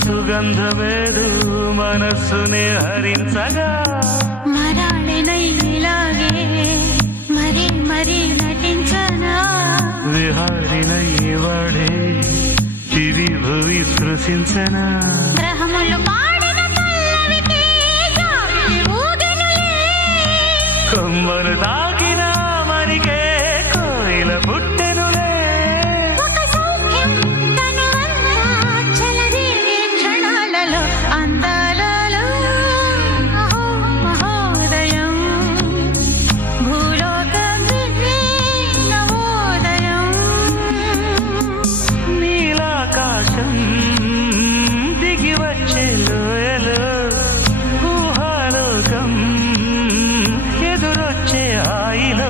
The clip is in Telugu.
సుగంధమేదు మనస్సునే హరించగా మరాళినైలాగే మరీ మరీ నటించనా విహారినై వాడే దివి భువి స్పృశించనా గ్రహములు పాడిన పల్లవికి జాబిలి ఊగెనులే కొమ్మను తాకిన